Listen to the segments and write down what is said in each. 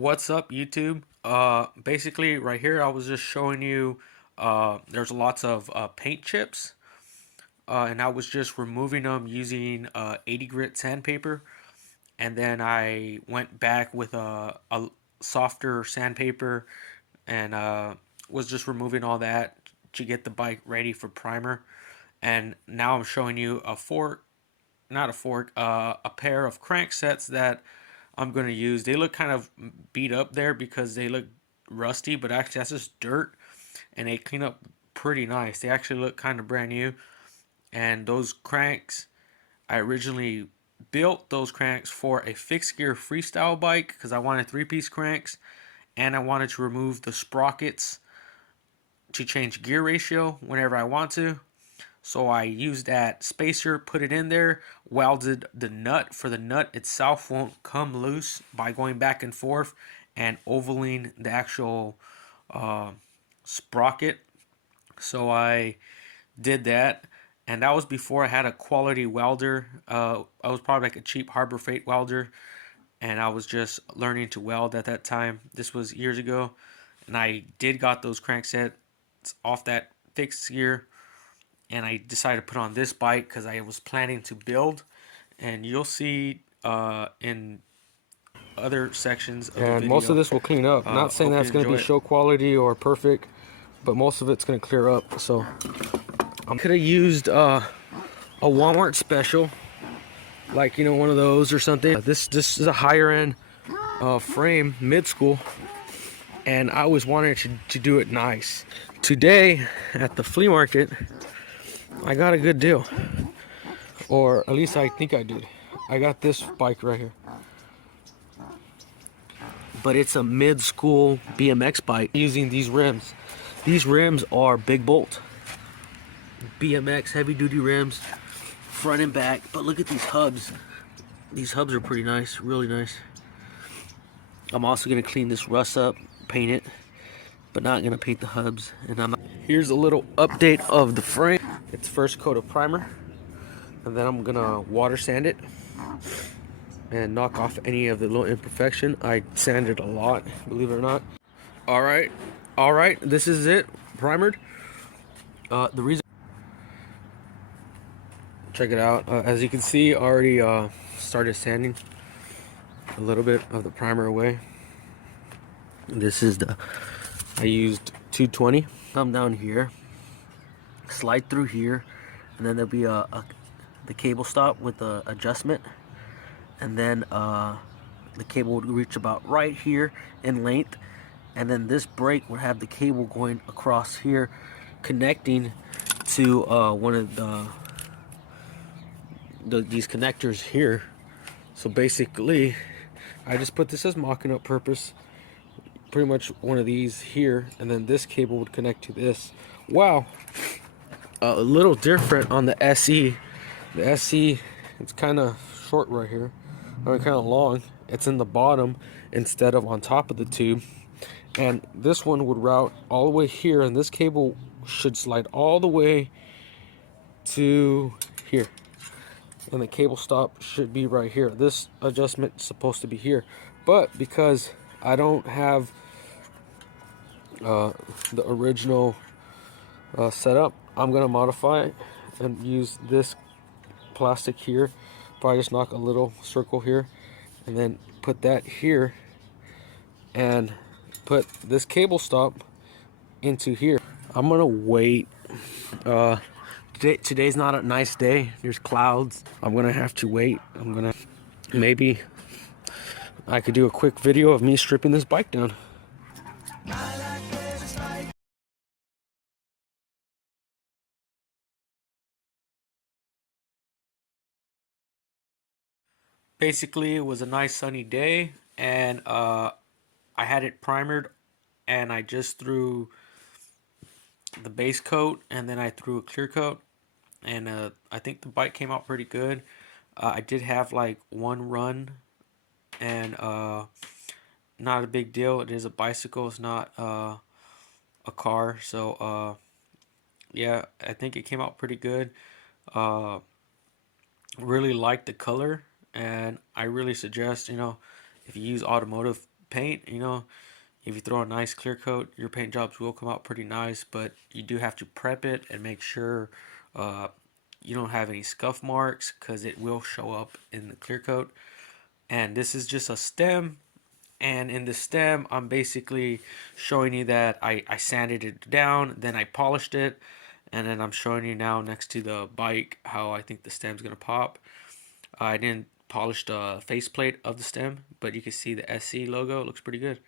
What's up, YouTube? Basically, right here, I was just showing you there's lots of paint chips, and I was just removing them using 80 grit sandpaper, and then I went back with a softer sandpaper and was just removing all that to get the bike ready for primer. And now I'm showing you a fork, not a fork, a pair of crank sets that I'm going to use. They look kind of beat up there because they look rusty, but actually that's just dirt, and they clean up pretty nice. They actually look kind of brand new. And those cranks, I originally built those cranks for a fixed gear freestyle bike because I wanted three-piece cranks, and I wanted to remove the sprockets to change gear ratio whenever I want to. So I used that spacer, put it in there, welded the nut for the nut itself won't come loose by going back and forth and ovaling the actual sprocket. So I did that, and that was before I had a quality welder. I was probably like a cheap Harbor Freight welder, and I was just learning to weld at that time. This was years ago, and I did got those cranksets off that fixed gear, and I decided to put on this bike because I was planning to build, and you'll see in other sections of the And video. most of this will clean up. Not saying that's going to be show quality or perfect, but most of it's going to clear up. So I could have used a Walmart special, like, you know, one of those or something. This is a higher end frame, mid school, and I always wanted to do it nice. Today at the flea market, I got a good deal, or at least I think I did. I got this bike right here, but it's a mid-school BMX bike using these rims. These rims are big bolt BMX heavy duty rims, front and back. But look at these hubs. These hubs are pretty nice, really nice. I'm also gonna clean this rust up, paint it, but not gonna paint the hubs. And here's a little update of the frame. It's first coat of primer, and then I'm gonna water sand it and knock off any of the little imperfection. I sanded a lot, believe it or not. All right, this is it, primered. The reason, check it out. As you can see, I already started sanding a little bit of the primer away. This is I used 220. Come down here, slide through here, and then there'll be the cable stop with the adjustment, and then the cable would reach about right here in length, and then this brake would have the cable going across here, connecting to one of these connectors here. So basically, I just put this as mocking up purpose. Pretty much one of these here, and then this cable would connect to this. Wow, a little different on the SE. The SE, it's kind of short right here. I mean, kind of long. It's in the bottom instead of on top of the tube. And this one would route all the way here, and this cable should slide all the way to here. And the cable stop should be right here. This adjustment is supposed to be here. But because I don't have the original setup, I'm going to modify it and use this plastic here. Probably just knock a little circle here, and then put that here, and put this cable stop into here. I'm gonna wait. Today's not a nice day. There's clouds. I'm gonna have to wait. Maybe I could do a quick video of me stripping this bike down. Basically, it was a nice sunny day, and I had it primered, and I just threw the base coat, and then I threw a clear coat, and I think the bike came out pretty good. I did have like one run, and not a big deal. It is a bicycle, it's not a car. So yeah, I think it came out pretty good. Really like the color, and I really suggest, if you use automotive paint, you know, if you throw a nice clear coat, your paint jobs will come out pretty nice, but you do have to prep it and make sure uh, you don't have any scuff marks because it will show up in the clear coat. And this is just a stem, and in the stem I'm basically showing you that I sanded it down, then I polished it, and then I'm showing you now next to the bike how I think the stem's gonna pop. I didn't polish the faceplate of the stem, but you can see the SC logo. It looks pretty good.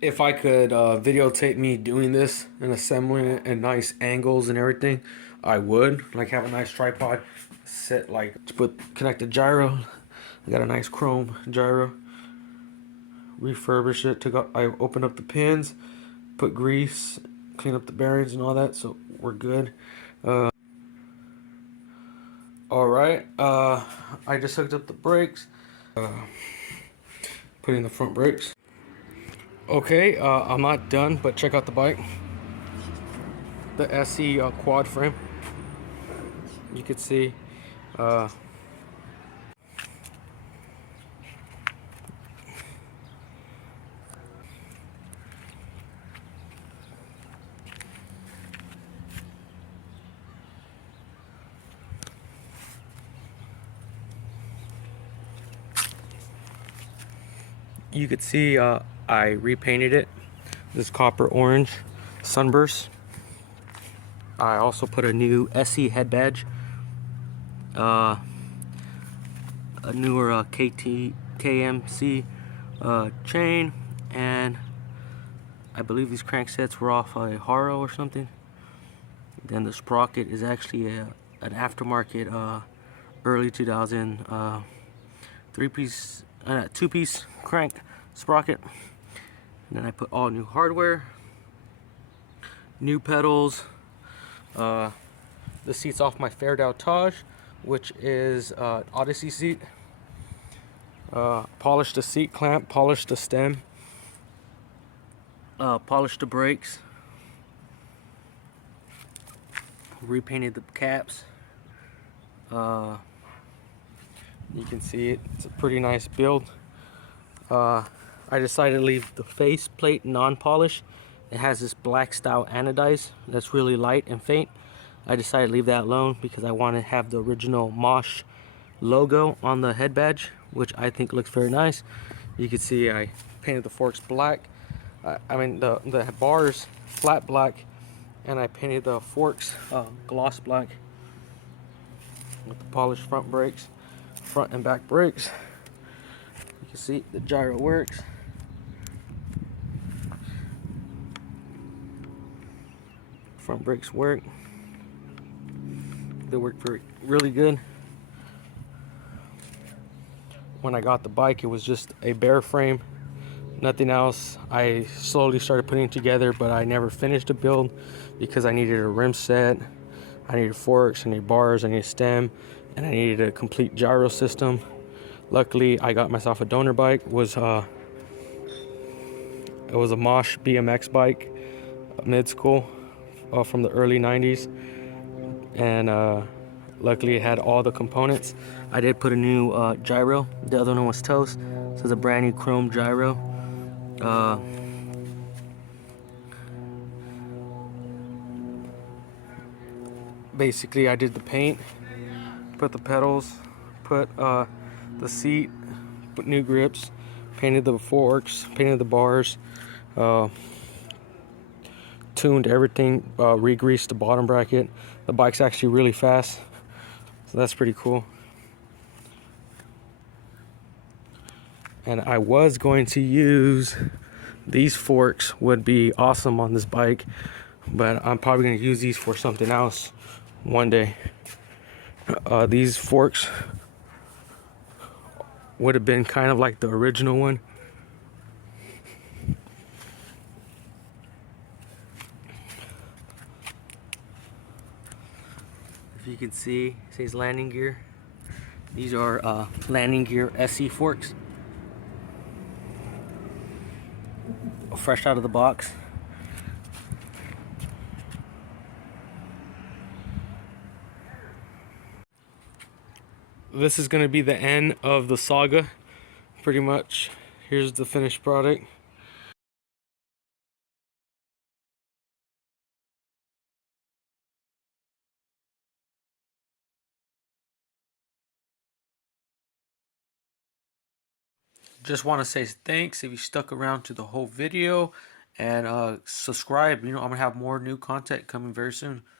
If I could videotape me doing this and assembling it in nice angles and everything, I would. Like have a nice tripod, set like to connect a gyro. I got a nice chrome gyro. Refurbish it. I opened up the pins, put grease, clean up the bearings and all that. So we're good. All right. I just hooked up the brakes. Put in the front brakes. Okay, I'm not done, but check out the bike. The SE quad frame. You could see uh, you could see I repainted it this copper orange sunburst. I also put a new SE head badge, a newer KMC chain, and I believe these cranksets were off a Haro or something. Then the sprocket is actually an aftermarket early 2000 two-piece crank sprocket. And then I put all new hardware, new pedals. The seat's off my Fairdale Taj, which is Odyssey seat. Polished the seat clamp, polished the stem, polished the brakes, repainted the caps. You can see it. It's a pretty nice build. I decided to leave the face plate non-polished. It has this black style anodize that's really light and faint. I decided to leave that alone because I want to have the original Mosh logo on the head badge, which I think looks very nice. You can see I painted the forks black. I mean the bars flat black, and I painted the forks gloss black with the polished front brakes, front and back brakes. You can see the gyro works. Front brakes work. They work really good. When I got the bike, it was just a bare frame, nothing else. I slowly started putting it together, but I never finished the build because I needed a rim set, I needed forks, I needed bars, I needed stem, and I needed a complete gyro system. Luckily, I got myself a donor bike. It was a Mosh BMX bike, mid school, from the early 90s, and luckily it had all the components. I did put a new gyro. The other one was toast, so it's a brand new chrome gyro. Basically, I did the paint, put the pedals, put the seat, put new grips, painted the forks, painted the bars, tuned everything, re-greased the bottom bracket. The bike's actually really fast, so that's pretty cool. And I was going to use these forks, would be awesome on this bike, but I'm probably going to use these for something else one day. These forks would have been kind of like the original one. If you can see, it says landing gear. These are landing gear SE forks, fresh out of the box. this is going to be the end of the saga, pretty much. Here's the finished product. Just want to say thanks if you stuck around to the whole video, and subscribe. I'm gonna have more new content coming very soon.